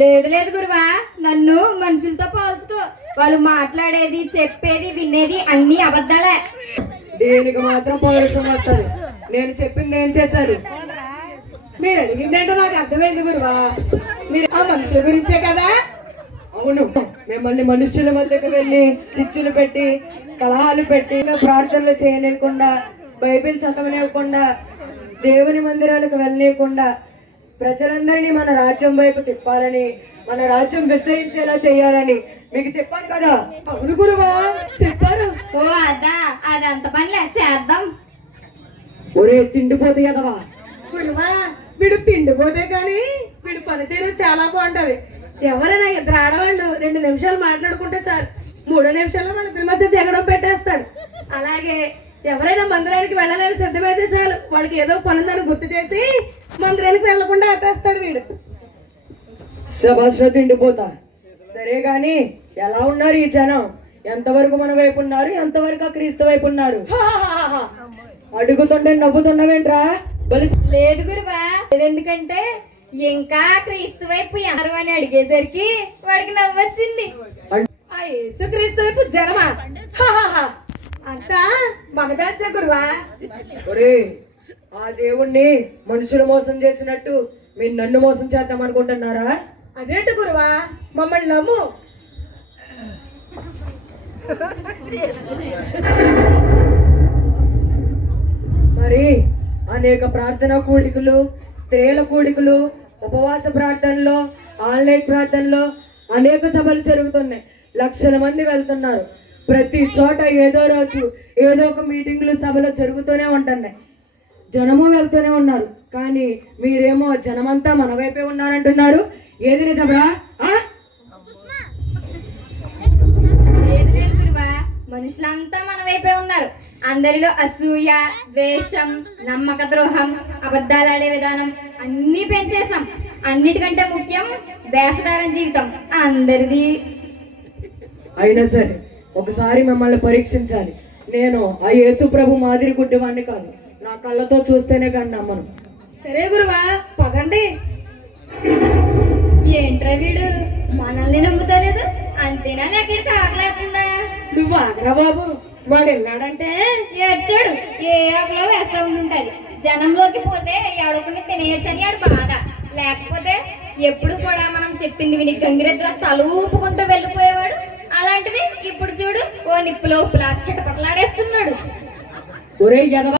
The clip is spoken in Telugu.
లేదు లేదు గురువా, నన్ను మనుషులతో పోల్చుకో. వాళ్ళు మాట్లాడేది చెప్పేది వినేది అన్ని అబద్ధాలే. దీనికి మాత్రం పౌరుషం వస్తుంది. నేను చెప్పింది ఏం చేశారు? మీరు అడిగిందంటే నాకు అర్థమైంది గురువా. మీరు ఆ మనుషుల గురించే కదా? అవును, మిమ్మల్ని మనుషుల మధ్యకు వెళ్ళి చిచ్చులు పెట్టి కలహాలు పెట్టి ప్రార్థనలు చేయలేకుండా బైబిల్ చదవలేకుండా దేవుని మందిరాలకు వెళ్ళలేకుండా ప్రజలందరినీ మన రాజ్యం వైపు తిప్పాలని, మన రాజ్యం విస్తరించేలా చేయాలని మీకు చెప్పాను కదా. అవును గురువా, చెప్పారు. ఓ అదంత పనిలే చేద్దాం. ఒరే తిండిపోతే కదవా గురువా, వీడు తిండిపోతే కానీ వీడు పనితీరు చాలా బాగుంటది. ఎవరైనా ఇద్దరు ఆడవాళ్ళు 2 నిమిషాలు మాట్లాడుకుంటే చాలు, 3 నిమిషాల్లో మన ఇద్దరి మధ్య జగడం పెట్టేస్తాడు. అలాగే ఎవరైనా మందిరానికి వెళ్ళాలని సిద్ధమైతే చాలు, వాళ్ళకి ఏదో పనుందని గుర్తు చేసి మందిరానికి వెళ్లకుండా ఆపేస్తాడు వీడు. శభాష్ తిండిపోతా. సరే గాని ఎలా ఉన్నారు ఈ జనం? ఎంతవరకు మన వైపు ఉన్నారు, ఎంతవరకు ఆ క్రీస్తు వైపు ఉన్నారు? అడుగుతుంటే నవ్వుతున్నవేంట్రా? లేదు గురువా, ఎందుకంటే ఇంకా క్రీస్తు వైపు ఎవరు అని అడిగేసరికి వాడికి నవ్వొచ్చింది. ఆ యేసు క్రీస్తు వైపు జనమా? అంతా మన బ్యాచే గురువా. ఒరే, ఆ దేవుణ్ణి మనుషులు మోసం చేసినట్టు మీరు నన్ను మోసం చేద్దాం అనుకుంటున్నారా? అదేంటి గురువా, మమ్మల్ని నమ్ము. మరి అనేక ప్రార్థన కూడికలు, స్త్రీల కూడికలు, ఉపవాస ప్రార్థనలో, ఆన్లైన్ ప్రార్థనలో అనేక సభలు జరుగుతున్నాయి. లక్షల మంది వెళ్తున్నారు. ప్రతి చోట ఏదో రోజు ఏదో ఒక మీటింగ్లు సభలు జరుగుతూనే ఉంటున్నాయి. జనము వెళ్తూనే ఉన్నారు. కానీ మీరేమో జనమంతా మన వైపే ఉన్నారంటున్నారు. ఏది నిజమరా? లేదు లేదు గురువా, మనుషులంతా మన వైపే ఉన్నారు. అందరిలో అసూయ, ద్వేషం, నమ్మక ద్రోహం, అబద్ధాలాడే విధానం అన్నీ పెంచేసాం. అన్నిటికంటే ముఖ్యం వేషధారణ జీవితం అందరిది. అయినా సరే ఒకసారి మిమ్మల్ని పరీక్షించాలి. నేను ఆ యేసు ప్రభు మాదిరి గుడ్డివాడిని కాదు. నా కళ్ళతో చూస్తేనే కానీ నమ్మను. సరే గురువా, పదండి. ఏంట్రా వీడు మనల్ని నమ్ముతలేదు? అంతేనా లేక ఆకలేస్తుందా? నువ్వు ఆగరా బాబు, వాడు వెళ్ళాడంటే ఏడ్చాడు. ఏ ఆకులో వేస్తా ఉంటుంటది. జనంలోకి పోతే ఎవడుకుని తినేయచ్చని ఆడు బాధ. లేకపోతే ఎప్పుడు కూడా మనం చెప్పింది విని గంగిరెద్దులా తల ఊపుకుంటూ వెళ్ళిపోయేవాడు. అలాంటిది ఇప్పుడు చూడు, ఓ నిప్పులో ఉప్పులా చిటపట్లాడేస్తున్నాడు. ఒరే